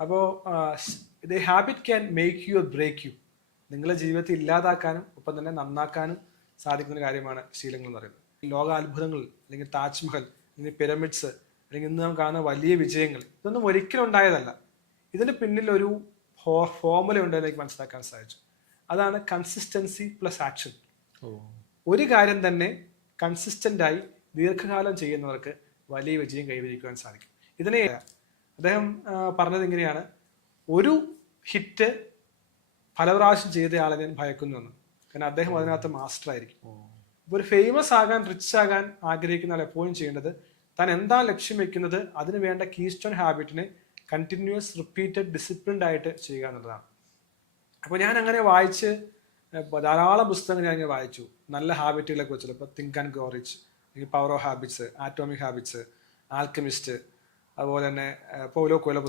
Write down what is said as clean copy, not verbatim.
അപ്പോൾ the habit can make you or break you. നിങ്ങളുടെ ജീവിതത്തെ ഇല്ലാതാക്കാനും ഒപ്പം തന്നെ നന്നാക്കാനും സാധിക്കുന്ന കാര്യമാണ് ശീലങ്ങൾ എന്ന് പറയുന്നത്. ലോക അത്ഭുതങ്ങൾ അല്ലെങ്കിൽ താജ്മഹൽ അല്ലെങ്കിൽ പിരമിഡ്സ് അല്ലെങ്കിൽ ഇന്ന് നാം കാണുന്ന വലിയ വിജയങ്ങൾ ഇതൊന്നും ഒരിക്കലും ഉണ്ടായതല്ല. ഇതിന് പിന്നിൽ ഒരു ഫോർമുല ഉണ്ടെന്ന് എനിക്ക് മനസ്സിലാക്കാൻ സാധിച്ചു. അതാണ് കൺസിസ്റ്റൻസി പ്ലസ് ആക്ഷൻ. ഒരു കാര്യം തന്നെ കൺസിസ്റ്റന്റ് ആയി ദീർഘകാലം ചെയ്യുന്നവർക്ക് വലിയ വിജയം കൈവരിക്കുവാൻ സാധിക്കും. ഇതിനെ അദ്ദേഹം പറഞ്ഞത് ഇങ്ങനെയാണ്: ഒരു ഹിറ്റ് പല പ്രാവശ്യം ചെയ്തയാളെ ഞാൻ ഭയക്കുന്നുവെന്ന്. കാരണം അദ്ദേഹം അതിനകത്ത് മാസ്റ്റർ ആയിരിക്കും. ഒരു ഫേമസ് ആകാൻ, റിച്ച് ആകാൻ ആഗ്രഹിക്കുന്ന ആൾ എപ്പോഴും ചെയ്യേണ്ടത് താൻ എന്താ ലക്ഷ്യം വെക്കുന്നത് അതിന് വേണ്ട കീസ്റ്റോൺ ഹാബിറ്റിനെ കണ്ടിന്യൂസ് റിപ്പീറ്റഡ് ഡിസിപ്ലിൻഡ് ആയിട്ട് ചെയ്യുക എന്നുള്ളതാണ്. അപ്പോൾ ഞാൻ അങ്ങനെ വായിച്ച് ധാരാളം പുസ്തകങ്ങൾ ഞാൻ ഇങ്ങനെ വായിച്ചു നല്ല ഹാബിറ്റുകളെ കുറിച്ചുള്ള. ഇപ്പോൾ തിങ്ക് ആൻഡ് ഗ്രോ റിച്ച്, അല്ലെങ്കിൽ power of habits, atomic habits, alchemist, അതുപോലെ തന്നെ പൗലോ കൊയ്ലോ